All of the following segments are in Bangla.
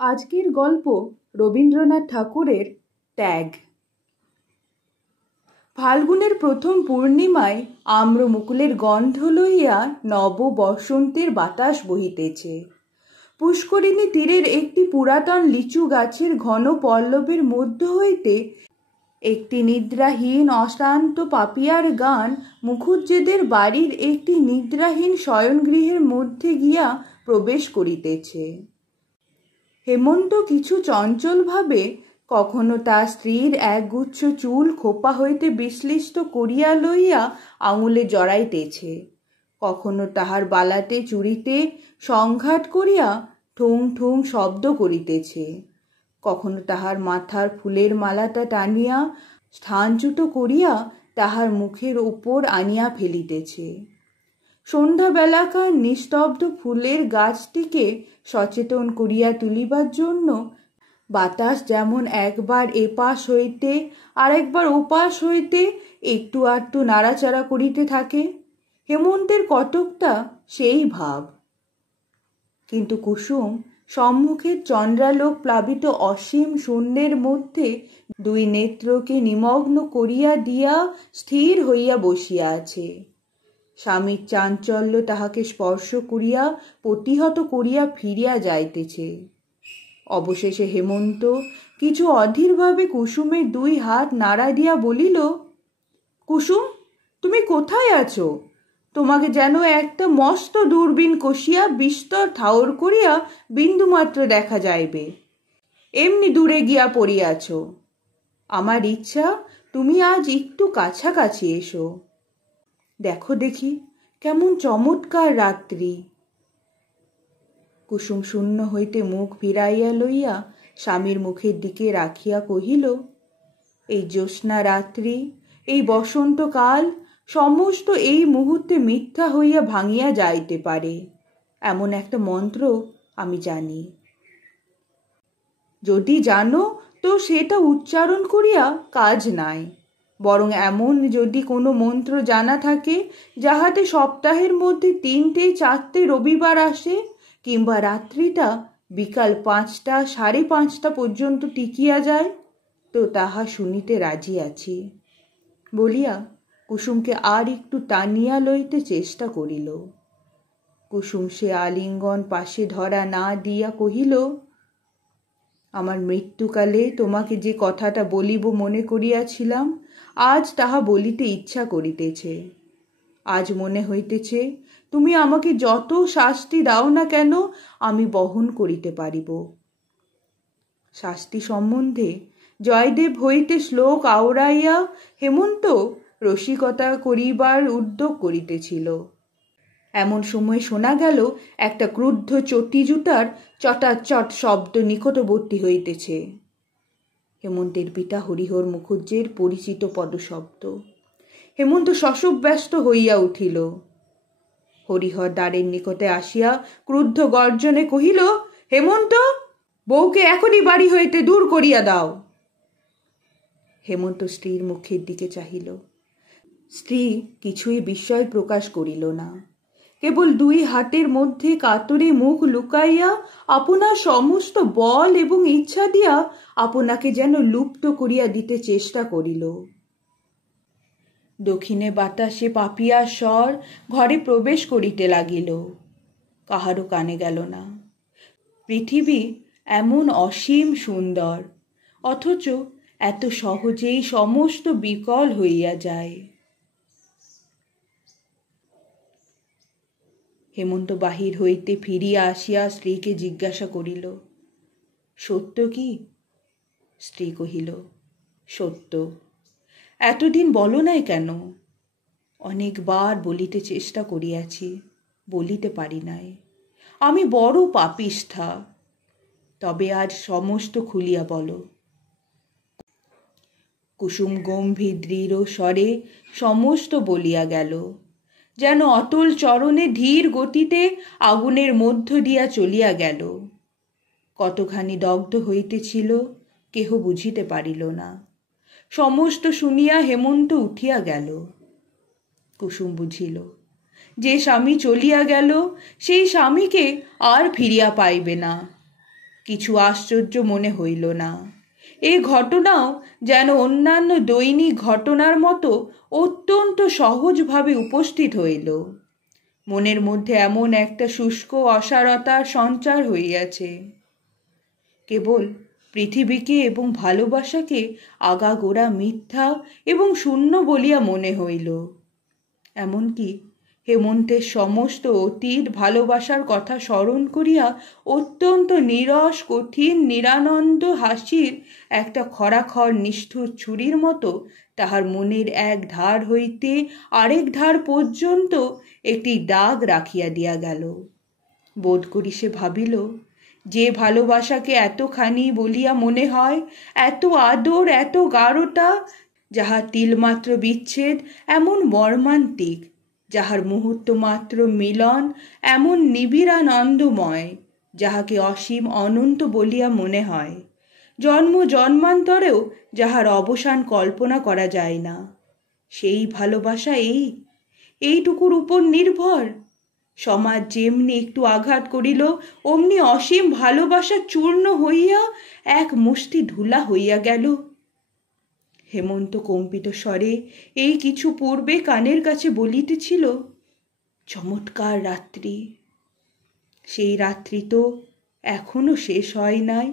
আজকের গল্প রবীন্দ্রনাথ ঠাকুরের ত্যাগ। ফাল্গুনের প্রথম পূর্ণিমায় আম্র মুকুলের গন্ধ লইয়া নব বসন্তের বাতাস বহিতেছে। পুষ্করিণী তীরের একটি পুরাতন লিচু গাছের ঘন পল্লবের মধ্য হইতে একটি নিদ্রাহীন অশান্ত পাপিয়ার গান মুখুজ্জেদের বাড়ির একটি নিদ্রাহীন শয়নগৃহের মধ্যে গিয়া প্রবেশ করিতেছে। হেমন্ত কিছু চঞ্চলভাবে কখনো তার স্ত্রীর একগুচ্ছ চুল খোপা হইতে বিশ্লিষ্ট করিয়া লইয়া আঙুলে জড়াইতেছে, কখনো তাহার বালাতে চুড়িতে সংঘাত করিয়া ঠুং ঠুং শব্দ করিতেছে, কখনো তাহার মাথার ফুলের মালাটা টানিয়া স্থানচ্যুত করিয়া তাহার মুখের উপর আনিয়া ফেলিতেছে। সন্ধ্যাবেলাকার নিস্তব্ধ ফুলের গাছটিকে সচেতন করিয়া তুলিবার জন্য বাতাস যেমন একবার এপাশ হইতে আর একবার ওপাশ হইতে একটু আধটু নাড়াচাড়া করিতে থাকে, হেমন্তের কতকটা সেই ভাব। কিন্তু কুসুম সম্মুখের চন্দ্রালোক প্লাবিত অসীম শূন্যের মধ্যে দুই নেত্রকে নিমগ্ন করিয়া দিয়া স্থির হইয়া বসিয়া আছে। স্বামীর চাঞ্চল্য তাহাকে স্পর্শ করিয়া প্রতিহত করিয়া ফিরিয়া যাইতেছে। অবশেষে হেমন্ত কিছু অধীরভাবে কুসুমের দুই হাত নাড়া দিয়া বলিল, কুসুম, তুমি কোথায় আছো? তোমাকে যেন একটা মস্ত দূরবীন কষিয়া বিস্তর ঠাউর করিয়া বিন্দুমাত্র দেখা যাইবে, এমনি দূরে গিয়া পড়িয়াছ। আমার ইচ্ছা তুমি আজ একটু কাছাকাছি এসো। দেখো দেখি কেমন চমৎকার রাত্রি। কুসুম শূন্য হইতে মুখ ফিরাইয়া লইয়া স্বামীর মুখের দিকে রাখিয়া কহিল, এই জ্যোৎস্না রাত্রি, এই বসন্তকাল সমস্ত এই মুহূর্তে মিথ্যা হইয়া ভাঙিয়া যাইতে পারে, এমন একটা মন্ত্র আমি জানি। যদি জানো তো সেটা উচ্চারণ করিয়া কাজ নাই, বরং এমন যদি কোনো মন্ত্র জানা থাকে যাহাতে সপ্তাহের মধ্যে 3-4 রবিবার আসে, কিংবা রাত্রিটা বিকাল 5টা 5:30 পর্যন্ত টিকিয়া যায়, তো তাহা শুনিতে রাজি আছি বলিয়া কুসুমকে আর একটু টানিয়া লইতে চেষ্টা করিল। কুসুম সে আলিঙ্গন পাশে ধরা না দিয়া কহিল, আমার মৃত্যুকালে তোমাকে যে কথাটা বলিব মনে করিয়াছিলাম, আজ তাহা বলিতে ইচ্ছা করিতেছে। আজ মনে হইতেছে তুমি আমাকে যত শাস্তি দাও না কেন আমি বহন করিতে পারিব। শাস্তি সম্বন্ধে জয়দেব হইতে শ্লোক আওড়াইয়া হেমন্ত রসিকতা করিবার উদ্যোগ করিতেছিল। এমন সময় শোনা গেল একটা ক্রুদ্ধ চটি জুতার চটাচট শব্দ নিকটবর্তী হইতেছে। হেমন্তের পিতা হরিহর মুখুজ্জের পরিচিত পদশব্দ। হেমন্ত শশব্যস্ত হইয়া উঠিল। হরিহর দ্বারের নিকটে আসিয়া ক্রুদ্ধ গর্জনে কহিল, হেমন্ত, বউকে এখনই বাড়ি হইতে দূর করিয়া দাও। হেমন্ত স্ত্রীর মুখের দিকে চাহিল। স্ত্রী কিছুই বিস্ময় প্রকাশ করিল না, কেবল দুই হাতের মধ্যে কাতরে মুখ লুকাইয়া আপনার সমস্ত বল এবং ইচ্ছা দিয়া আপনাকে যেন লুপ্ত করিয়া দিতে চেষ্টা করিল। দক্ষিণে বাতাসে পাপিয়া স্বর ঘরে প্রবেশ করিতে লাগিল, কাহারও কানে গেল না। পৃথিবী এমন অসীম সুন্দর, অথচ এত সহজেই সমস্ত বিকল হইয়া যায়। হেমন্ত বাহির হইতে ফিরিয়া আসিয়া স্ত্রীকে জিজ্ঞাসা করিল, সত্য কি? স্ত্রী কহিল, সত্য। এতদিন বলো নাই কেন? অনেকবার বলিতে চেষ্টা করিয়াছি, বলিতে পারি নাই। আমি বড় পাপিষ্ঠা। তবে আজ সমস্ত খুলিয়া বলো। কুসুম গম্ভীর দৃঢ় স্বরে সমস্ত বলিয়া গেল, যেন অতল চরণে ধীর গতিতে আগুনের মধ্য দিয়া চলিয়া গেল। কতখানি দগ্ধ হইতেছিল কেহ বুঝিতে পারিল না। সমস্ত শুনিয়া হেমন্ত উঠিয়া গেল। কুসুম বুঝিল, যে স্বামী চলিয়া গেল সেই স্বামীকে আর ফিরিয়া পাইবে না, কিছু আশ্চর্য মনে হইল না। এই ঘটনাও যেন অন্যান্য দৈনিক ঘটনার মতো অত্যন্ত সহজভাবে উপস্থিত হইল। মনের মধ্যে এমন একটা শুষ্ক অসারতার সঞ্চার হইয়াছে। কেবল পৃথিবীকে এবং ভালোবাসাকে আগাগোড়া মিথ্যা এবং শূন্য বলিয়া মনে হইল। এমনকি হেমন্তের সমস্ত অতীত ভালোবাসার কথা স্মরণ করিয়া অত্যন্ত নীরস কঠিন নিরানন্দ হাসির একটা খরাখর নিষ্ঠুর ছুরির মতো তাহার মনের এক ধার হইতে আরেক ধার পর্যন্ত একটি দাগ রাখিয়া দিয়া গেল। বোধ করি সে ভাবিল, যে ভালোবাসাকে এতখানি বলিয়া মনে হয়, এত আদর, এত গাঢ়তা, যাহার তিলমাত্র বিচ্ছেদ এমন মর্মান্তিক, যাহার মুহূর্ত মাত্র মিলন এমন নিবিড়ানন্দময়, যাহাকে অসীম অনন্ত বলিয়া মনে হয়, জন্ম জন্মান্তরেও যাহার অবসান কল্পনা করা যায় না, সেই ভালোবাসা এইটুকুর উপর নির্ভর। সমাজ যেমনি একটু আঘাত করিল, অমনি অসীম ভালোবাসা চূর্ণ হইয়া এক মুষ্টি ধুলা হইয়া গেল। হেমন্ত কম্পিত স্বরে এই কিছু পূর্বে কানের কাছে বলিতেছিল, চমৎকার রাত্রি। সেই রাত্রি তো এখনো শেষ হয় নাই।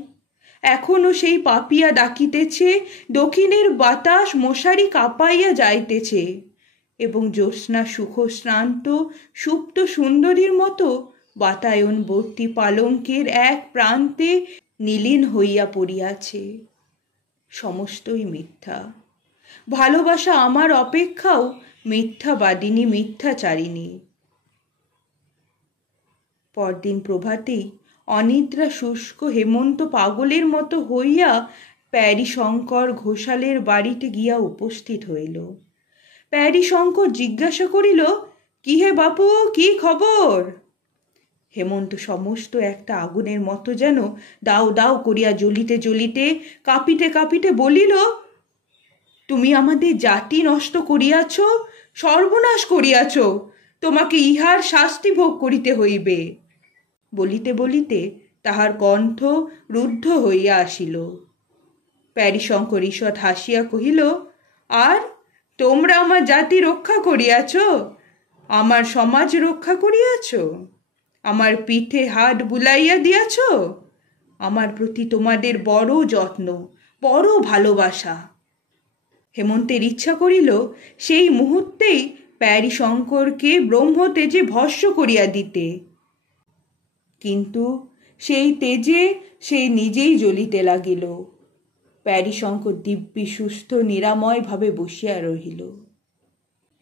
এখনো সেই পাপিয়া ডাকিতেছে, দক্ষিণের বাতাস মশারি কাঁপাইয়া যাইতেছে, এবং জ্যোৎস্না সুখ শ্রান্ত সুপ্ত সুন্দরীর মতো বাতায়ন বর্তী পালঙ্কের এক প্রান্তে নীলীন হইয়া পড়িয়াছে। সমস্তই মিথ্যা। ভালোবাসা আমার অপেক্ষাও মিথ্যাবাদিনী, মিথ্যাচারিণী। পরদিন প্রভাতেই অনিদ্রা শুষ্ক হেমন্ত পাগলের মতো হইয়া প্যারীশঙ্কর ঘোষালের বাড়িতে গিয়া উপস্থিত হইল। প্যারীশঙ্কর জিজ্ঞাসা করিল, কি হে বাপু, কি খবর? হেমন্ত সমস্ত একটা আগুনের মতো যেন দাউ দাউ করিয়া জ্বলিতে জ্বলিতে কাঁপিতে কাঁপিতে বলিল, তুমি আমাদের জাতি নষ্ট করিয়াছ, সর্বনাশ করিয়াছ, তোমাকে ইহার শাস্তি ভোগ করিতে হইবে। বলিতে বলিতে তাহার কণ্ঠ রুদ্ধ হইয়া আসিল। প্যারীশঙ্কর ঈষৎ হাসিয়া কহিল, আর তোমরা আমার জাতি রক্ষা করিয়াছ, আমার সমাজ রক্ষা করিয়াছ, আমার পিঠে হাত বুলাইয়া দিয়াছ। আমার প্রতি তোমাদের বড় যত্ন, বড় ভালোবাসা। হেমন্তের ইচ্ছা করিল সেই মুহূর্তেই প্যারীশঙ্করকে ব্রহ্মতেজে ভস্ম করিয়া দিতে, কিন্তু সেই তেজে সে নিজেই জ্বলিতে লাগিল। প্যারীশঙ্কর দিব্যি সুস্থ নিরাময়ভাবে বসিয়া রহিল।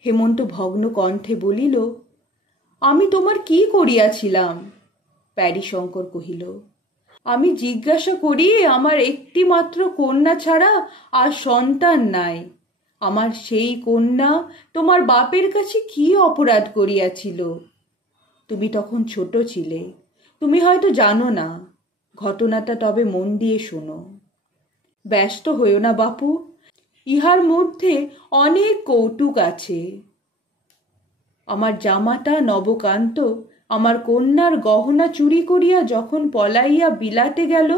হেমন্ত ভগ্ন কণ্ঠে বলিল, আমি তোমার কি করিয়াছিলাম? প্যারীশঙ্কর কহিল, আমি জিজ্ঞাসা করি, আমার একটি মাত্র কন্যা ছাড়া আর সন্তান নাই। আমার সেই কন্যা তোমার বাপের কাছে কি অপরাধ করিয়াছিল? তুমি তখন ছোট ছিলে, তুমি হয়তো জানো না। ঘটনাটা তবে মন দিয়ে শোনো। ব্যস্ত হইও না বাপু, ইহার মধ্যে অনেক কৌতুক আছে। আমার জামাতা নবকান্ত আমার কন্যার গহনা চুরি করিয়া যখন পলাইয়া বিলাতে গেল,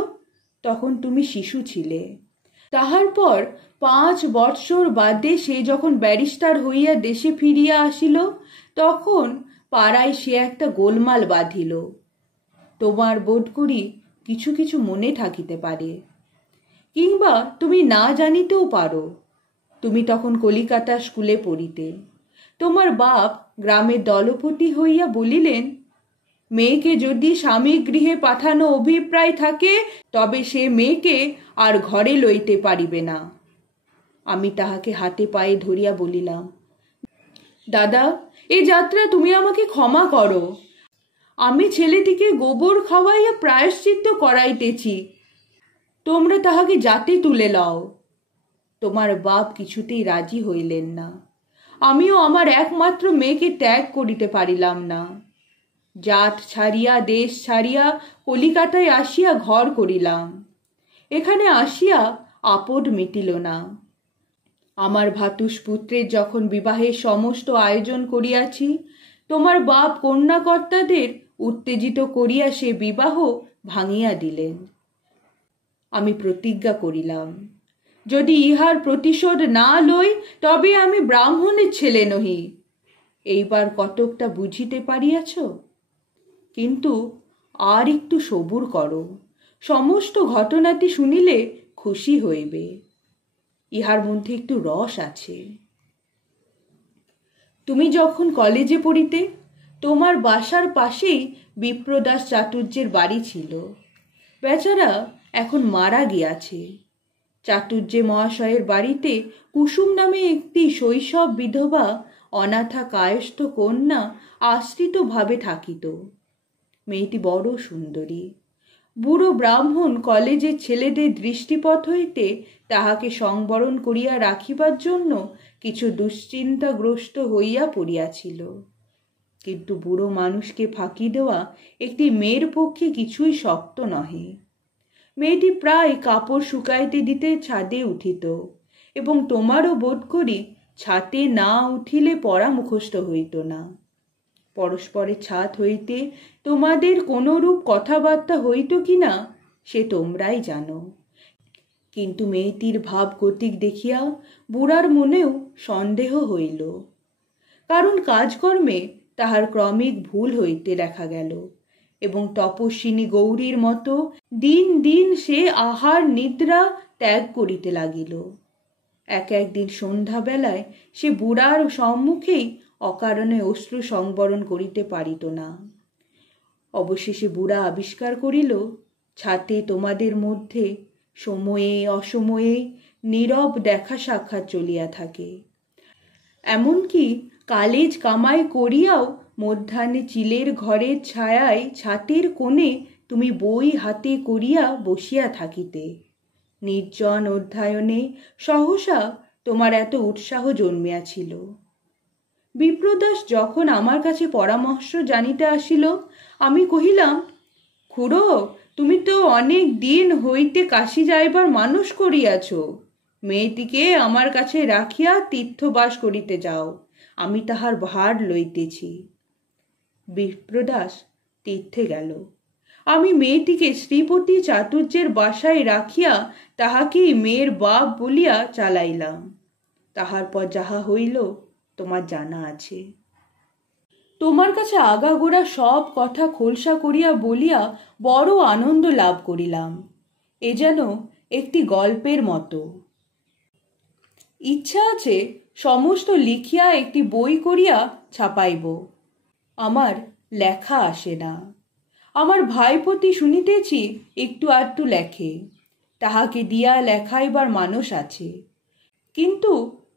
তখন তুমি শিশু ছিলে। তাহার পর 5 বৎসর বাদে সে যখন ব্যারিস্টার হইয়া দেশে ফিরিয়া আসিল, তখন পাড়ায় সে একটা গোলমাল বাঁধিল। তোমার বোধ করি কিছু কিছু মনে থাকিতে পারে, কিংবা তুমি না জানিতেও পারো। তুমি তখন কলিকাতা স্কুলে পড়িতে। তোমার বাপ গ্রামের দলপতি হইয়া বলিলেন, মেয়েকে যদি স্বামী গৃহে পাঠানো অভিপ্রায় থাকে, তবে সে মেয়েকে আর ঘরে লইতে পারিবে না। আমি তাহাকে হাতে পায়ে ধরিয়া বলিলাম, দাদা, এ যাত্রা তুমি আমাকে ক্ষমা করো। আমি ছেলেটিকে গোবর খাওয়াইয়া প্রায়শ্চিত্ত করাইতেছি, তোমরা তাহাকে জাতে তুলে লও। তোমার বাপ কিছুতেই রাজি হইলেন না। আমিও আমার একমাত্র মেয়েকে ত্যাগ করিতে পারিলাম না। জাত ছাড়িয়া দেশ ছাড়িয়া কলিকাতায় আসিয়া ঘর করিলাম। এখানে আসিয়া আপদ মিটিল না। আমার ভাতুষপুত্রের যখন বিবাহের সমস্ত আয়োজন করিয়াছি, তোমার বাপ কন্যাকর্তাদের উত্তেজিত করিয়া সে বিবাহ ভাঙিয়া দিলেন। আমি প্রতিজ্ঞা করিলাম, যদি ইহার প্রতিশোধ না লই তবে আমি ব্রাহ্মণের ছেলে নহি। এইবার কতকটা বুঝিতে পারিয়াছ? কিন্তু আর একটু সবুর করো, সমস্ত ঘটনাটি শুনিলে খুশি হইবে। ইহার মধ্যে একটু রস আছে। তুমি যখন কলেজে পড়িতে, তোমার বাসার পাশেই বিপ্রদাস চাটুর্যের বাড়ি ছিল। বেচারা এখন মারা গিয়াছে। চাটুর্যে মহাশয়ের বাড়িতে কুসুম নামে একটি শৈশব বিধবা অনাথা কায়স্থ কন্যা আশ্রিতভাবে থাকিত। মেয়েটি বড় সুন্দরী। বুড়ো ব্রাহ্মণ কলেজের ছেলেদের দৃষ্টিপথ হইতে তাহাকে সংবরণ করিয়া রাখিবার জন্য কিছু দুশ্চিন্তাগ্রস্ত হইয়া পড়িয়াছিল। কিন্তু বুড়ো মানুষকে ফাঁকি দেওয়া একটি মেয়ের পক্ষে কিছুই শক্ত নহে। মেয়েটি প্রায় কাপড় শুকাইতে দিতে ছাদে উঠিত, এবং তোমারও বোধ করি ছাতে না উঠিলে পড়া মুখস্থ হইত না। পরস্পরের ছাদ হইতে তোমাদের কোনরূপ কথাবার্তা হইত কিনা সে তোমরাই জানো। কিন্তু মেয়েটির ভাব গতিক দেখিয়া বুড়ার মনেও সন্দেহ হইল, কারণ কাজকর্মে তাহার ক্রমিক ভুল হইতে দেখা গেল, এবং তপস্বিনী গৌরীর মতো দিন দিন সে আহার নিদ্রা ত্যাগ করিতে লাগিল। একদিন সন্ধ্যাবেলায় সে বুড়ার সম্মুখেই অকারণে অশ্রু সংবরণ করিতে পারিত না। অবশেষে বুড়া আবিষ্কার করিল, ছাতে তোমাদের মধ্যে সময়ে অসময়ে নীরব দেখা সাক্ষাৎ চলিয়া থাকে। এমনকি কালেজ কামাই করিয়াও মধ্যাহ্নে চিলের ঘরের ছায়ায় ছাতের কোণে তুমি বই হাতে করিয়া বসিয়া থাকিতে। নির্জন অধ্যয়নে সহসা তোমার এত উৎসাহ জন্মিয়াছিল। বিপ্রদাস যখন আমার কাছে পরামর্শ জানিতে আসিল, আমি কহিলাম, খুড়ো, তুমি তো অনেক দিন হইতে কাশী যাইবার মানস করিয়াছ। মেয়েটিকে আমার কাছে রাখিয়া তীর্থবাস করিতে যাও, আমি তাহার ভার লইতেছি। বিপ্রদাস তীর্থে গেল। আমি মেয়েটিকে শ্রীপতি চাটুর্যের বাসায় রাখিয়া তাহাকেই মেয়ের বাপ বলিয়া চালাইলাম। তাহার পর যাহা হইল তোমার জানা আছে। তোমার কাছে আগাগোড়া সব কথা খোলসা করিয়া বলিয়া বড় আনন্দ লাভ করিলাম। এ যেন একটি গল্পের মতো। ইচ্ছা আছে সমস্ত লিখিয়া একটি বই করিয়া ছাপাইব। আমার লেখা আসে না। আমার ভাইপতি শুনিতেছি একটু আধটু লেখে, তাহাকে দিয়া লেখাইবার মানস আছে। কিন্তু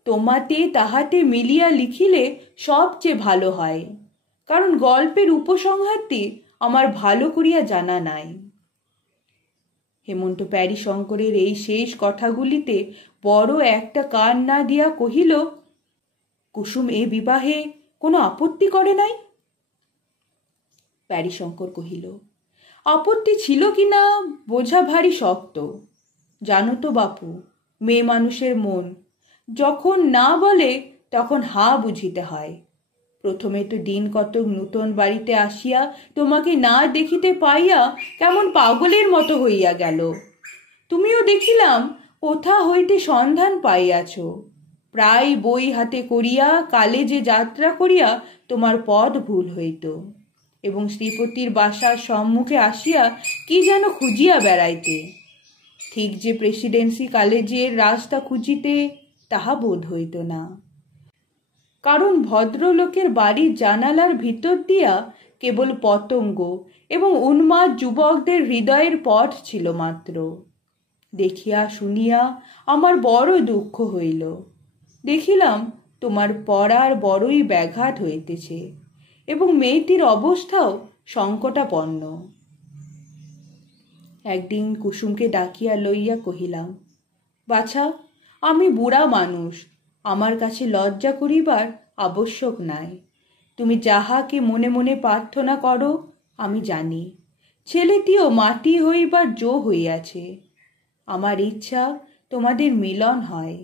তোমাতে তাহাতে মিলিয়া লিখিলে সবচেয়ে ভালো হয়, কারণ গল্পের উপসংহারটি আমার ভালো করিয়া জানা নাই। হেমন্ত প্যারীশঙ্করের এই শেষ কথাগুলিতে বড় একটা কান না দিয়া কহিল, কুসুম এ বিবাহে কোনো আপত্তি করে নাই? প্যারীশঙ্কর কহিল, আপত্তি ছিল কিনা বোঝা ভারী শক্ত। জানো তো বাপু, মেয়ে মানুষের মন, যখন না বলে তখন হা বুঝিতে হয়। প্রথমে তো দিন কতক নূতন বাড়িতে আসিয়া তোমাকে না দেখিতে পাইয়া কেমন পাগলের মতো হইয়া গেল। তুমিও দেখিলাম কোথা হইতে সন্ধান পাইয়াছ। প্রায় বই হাতে করিয়া কালেজে যাত্রা করিয়া তোমার পথ ভুল হইত, এবং শ্রীপতির বাসার সম্মুখে আসিয়া কি যেন খুঁজিয়া বেড়াইতে। ঠিক যে প্রেসিডেন্সি কলেজের রাস্তা খুঁজিতে তাহা বোধ হইত না, কারণ ভদ্রলোকের বাড়ির জানালার ভিতর দিয়া কেবল পতঙ্গ এবং উন্মাদ যুবকদের হৃদয়ের পথ ছিল মাত্র। দেখিয়া শুনিয়া আমার বড় দুঃখ হইল। দেখিলাম তোমার পড়ার বড়ই ব্যাঘাত হইতেছে, এবং মেয়েটির অবস্থাও সংকটাপন্ন। একদিন কুসুমকে ডাকিয়া লইয়া কহিলাম, বাছা, আমি বুড়া মানুষ, আমার কাছে লজ্জা করিবার আবশ্যক নাই। তুমি যাহাকে মনে মনে প্রার্থনা করো আমি জানি। ছেলেটিও মাটি হইবার জো হইয়াছে। আমার ইচ্ছা তোমাদের মিলন হয়।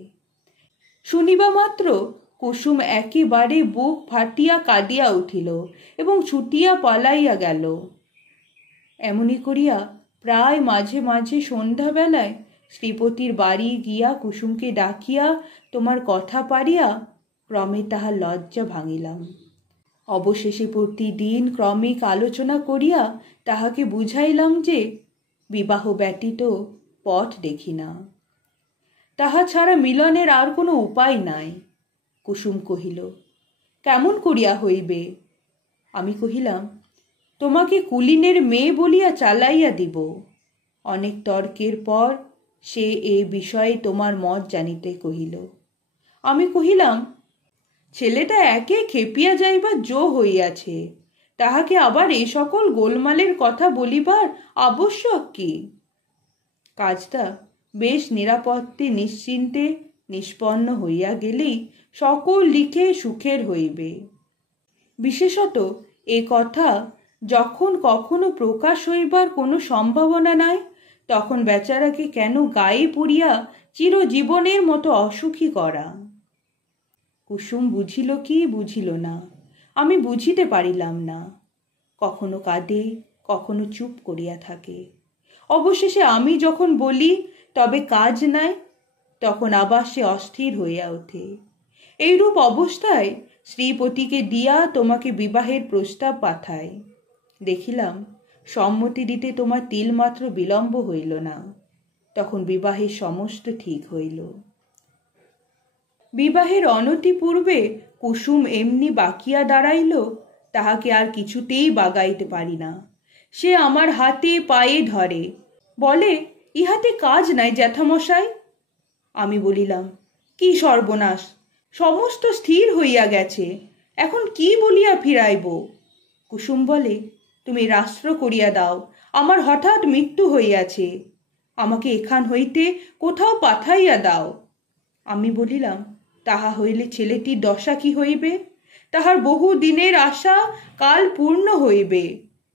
শুনিবা মাত্র কুসুম একেবারে বুক ফাটিয়া কাঁদিয়া উঠিল এবং ছুটিয়া পলাইয়া গেল। এমনি করিয়া প্রায় মাঝে মাঝে সন্ধ্যাবেলায় শ্রীপতির বাড়ি গিয়া কুসুমকে ডাকিয়া তোমার কথা পারিয়া ক্রমে তাহার লজ্জা ভাঙিলাম। অবশেষে প্রতিদিন ক্রমিক আলোচনা করিয়া তাহাকে বুঝাইলাম যে বিবাহ ব্যতীত পথ দেখি না, তাহা ছাড়া মিলনের আর কোনো উপায় নাই। কুসুম কহিল, কেমন করিয়া হইবে? আমি কহিলাম, তোমাকে কুলীনের মেয়ে বলিয়া চালাইয়া দিব। অনেক তর্কের পর সে এ বিষয়ে তোমার মত জানিতে কহিল। আমি কহিলাম, ছেলেটা একে খেপিয়া যাইবার জো হইয়াছে, তাহাকে আবার এই সকল গোলমালের কথা বলিবার আবশ্যক কি? কাজটা বেশ নিরাপত্তে নিশ্চিন্তে নিষ্পন্ন হইয়া গেলেই সকল লিখে সুখের হইবে। বিশেষত এ কথা যখন কখনো প্রকাশ হইবার কোনো সম্ভাবনা নাই, তখন বেচারাকে কেন গায়ে পুড়িয়া চিরজীবনের মতো অসুখী করা? কুসুম বুঝিল কি বুঝিল না, আমি বুঝিতে পারিলাম না। কখনো কাঁদে, কখনো চুপ করিয়া থাকে। অবশেষে আমি যখন বলি তবে কাজ নাই, তখন আবার সে অস্থির হইয়া ওঠে। এইরূপ অবস্থায় শ্রীপতিকে দিয়া তোমাকে বিবাহের প্রস্তাব পাঠায়। দেখিলাম সম্মতি দিতে তোমার তিলমাত্র বিলম্ব হইল না। তখন বিবাহের সমস্ত ঠিক হইল। বিবাহের অনতি পূর্বে কুসুম এমনি বাকিয়া দাঁড়াইল, তাহাকে আর কিছুতেই বাগাইতে পারি না। সে আমার হাতে পায়ে ধরে, বলে, ইহাতে কাজ নাই জ্যাঠামশাই। আমি বলিলাম, কি সর্বনাশ, সমস্ত স্থির হইয়া গেছে, এখন কি বলিয়া ফিরাইব? কুসুম বলে, তুমি রাষ্ট্র করিয়া দাও, আমার হঠাৎ মৃত্যু হইয়াছে, আমাকে এখান হইতে কোথাও পাঠাইয়া দাও। আমি বলিলাম, তাহা হইলে ছেলেটির দশা কি হইবে? তাহার বহু দিনের আশা কাল পূর্ণ হইবে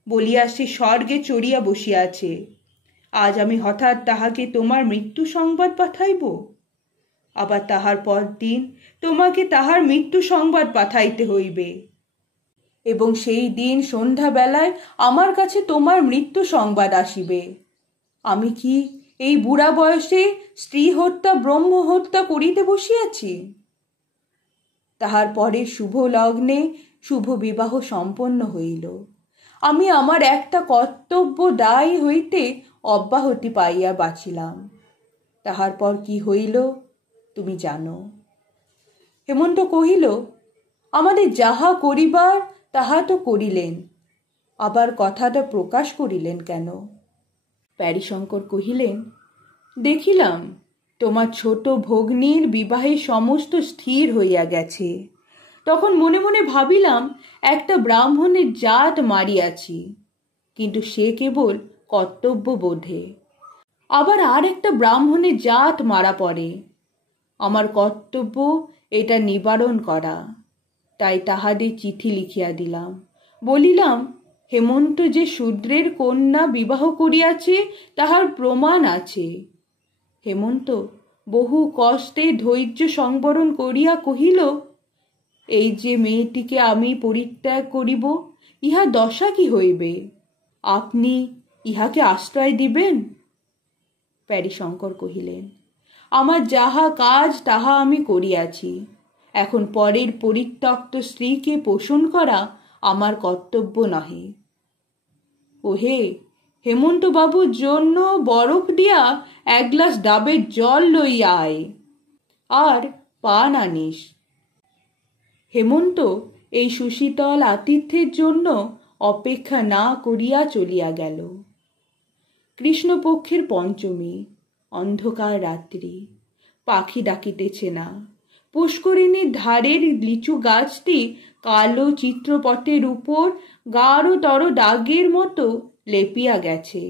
বলিয়া সে স্বর্গে চড়িয়া বসিয়াছে। আজ আমি হঠাৎ তাহাকে তোমার মৃত্যু সংবাদ পাঠাইব? আবার তাহার পর দিন তোমাকে তাহার মৃত্যু সংবাদ পাঠাইতে হইবে, এবং সেই দিন সন্ধ্যাবেলায় আমার কাছে তোমার মৃত্যু সংবাদ আসিবে। আমি কি এই বুড়া বয়সে স্ত্রী হত্যা ব্রহ্ম হত্যা করিতে বসিয়াছি? তাহার পরে শুভ লগ্নে শুভ বিবাহ সম্পন্ন হইল। আমি আমার একটা কর্তব্য দায় হইতে অব্যাহতি পাইয়া বাঁচিলাম। তাহার পর কি হইল তুমি জানো। হেমন্ত কহিল, আমাদের যাহা করিবার তাহা তো করিলেন, আবার কথাটা প্রকাশ করিলেন কেন? প্যারীশঙ্কর কহিলেন, দেখিলাম তোমার ছোট ভগ্নীর বিবাহে সমস্ত স্থির হইয়া গেছে। তখন মনে মনে ভাবিলাম একটা ব্রাহ্মণের জাত মারিয়াছি, কিন্তু সে কেবল কর্তব্য বোধে। আবার আর একটা ব্রাহ্মণের জাত মারা পড়ে, আমার কর্তব্য এটা নিবারণ করা। তাই তাহাদের চিঠি লিখিয়া দিলাম, বলিলাম, হেমন্ত যে শূদ্রের কন্যা বিবাহ করিয়াছে তাহার প্রমাণ আছে। হেমন্ত বহু কষ্টে ধৈর্য সংবরণ করিয়া কহিল, এই যে মেয়েটিকে আমি পরিত্যাগ করিব, ইহা দশা কি হইবে? আপনি ইহাকে আশ্রয় দিবেন? প্যারীশঙ্কর কহিলেন, আমার যাহা কাজ তাহা আমি করিয়াছি, এখন পরের পরিত্যক্ত স্ত্রীকে পোষণ করা আমার কর্তব্য নহে। ওহে, হেমন্ত বাবুর জন্য বরফ দিয়া এক গ্লাস ডাবের জল লইয়া আয়, আর পান আনিস। হেমন্ত এই সুশীতল আতিথ্যের জন্য অপেক্ষা না করিয়া চলিয়া গেল। কৃষ্ণপক্ষের পঞ্চমী, অন্ধকার রাত্রি, পাখি ডাকিতেছে না। পুষ্করিণীর ধারের লিচু গাছটি কালো চিত্রপটের উপর গাঢ়তর দাগের মতো লেপিয়া গেছে।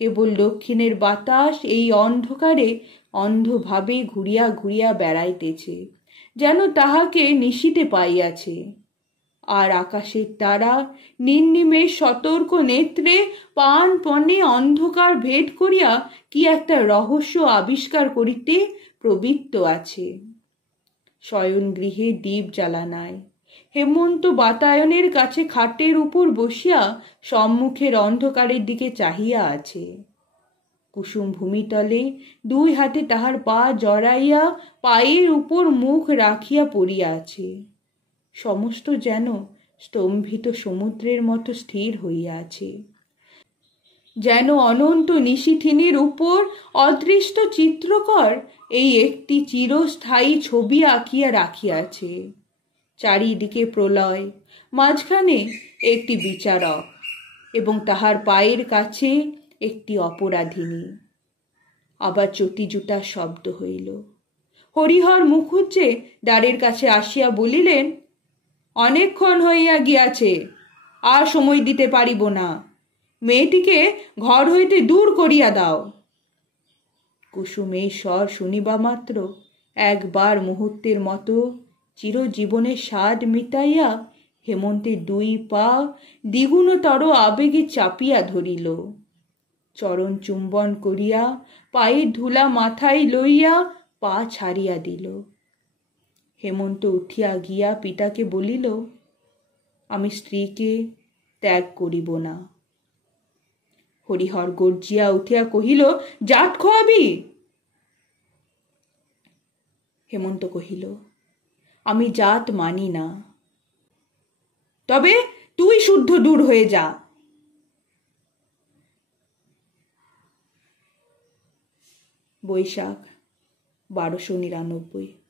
কেবল দক্ষিণের বাতাস এই অন্ধকারে অন্ধভাবে ঘুরিয়া ঘুরিয়া বেড়াইতেছে, যেন তাহাকে নিশিতে পাইয়াছে। আর আকাশের তারা নির্নিমেষ সতর্ক নেত্রে প্রাণপণে অন্ধকার ভেদ করিয়া কি একটা রহস্য আবিষ্কার করিতে প্রবৃত্ত আছে। শয়ন গৃহে দীপ জ্বালা নাই। হেমন্ত বাতায়নের কাছে খাটের উপর বসিয়া সম্মুখের অন্ধকারের দিকে চাহিয়া আছে। কুসুম ভূমিতলে দুই হাতে তাহার পা জড়াইয়া পায়ের উপর মুখ রাখিয়া পড়িয়া আছে। সমস্ত যেন স্তম্ভিত সমুদ্রের মতো স্থির হইয়া আছে, যেন অনন্ত নিশিথিনীর উপর অদৃষ্ট চিত্রকর এই একটি চিরস্থায়ী ছবি আঁকিয়া রাখিয়াছে। চারিদিকে প্রলয়, মাঝখানে একটি বিচারক এবং তাহার পায়ের কাছে একটি অপরাধিনী। আবার চটি জুতার শব্দ হইল। হরিহর মুখুজ্জে দ্বারের কাছে আসিয়া বলিলেন, অনেকক্ষণ হইয়া গিয়াছে, আর সময় দিতে পারিব না, মেয়েটিকে ঘর হইতে দূর করিয়া দাও। কুসুম এই স্বর শুনিবা মাত্র একবার মুহূর্তের মতো চিরজীবনের স্বাদ মিটাইয়া হেমন্তের দুই পা দ্বিগুণতর আবেগে চাপিয়া ধরিল। চরণ চুম্বন করিয়া পায়ের ধুলা মাথায় লইয়া পা ছাড়িয়া দিল। হেমন্ত উঠিয়া গিয়া পিতাকে বলিল, আমি স্ত্রীকে ত্যাগ করিব না। হরিহর গর্জিয়া উঠিয়া কহিল, জাত খোয়াবি? হেমন্ত কহিল, আমি জাত মানি না। তবে তুই শুদ্ধ দূর হয়ে যা। বৈশাখ 1299।